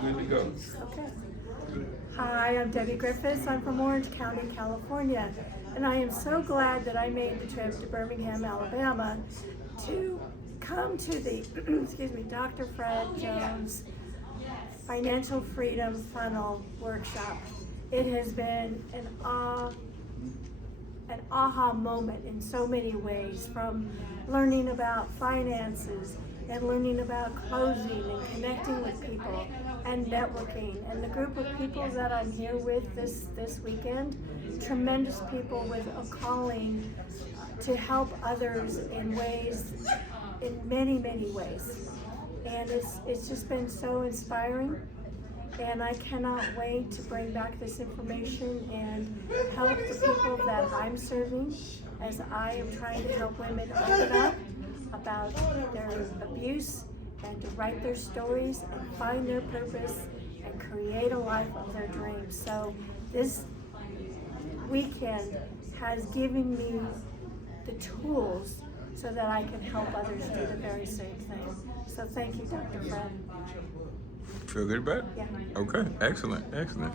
good to go. Okay. Hi, I'm Debbie Griffiths. I'm from Orange County, California, and I am so glad that I made the trip to Birmingham, Alabama to come to the, excuse me, Dr. Fred Jones Financial Freedom Funnel Workshop. It has been an aha moment in so many ways, from learning about finances and learning about closing and connecting with people and networking. And the group of people that I'm here with this weekend, tremendous people with a calling to help others in many, many ways. And it's just been so inspiring. And I cannot wait to bring back this information and help the people that I'm serving as I am trying to help women open up about their abuse and to write their stories and find their purpose and create a life of their dreams. So this weekend has given me the tools so that I can help others do the very same thing. So thank you, Dr. Fred. Feel good about it? Yeah. Okay, excellent, excellent.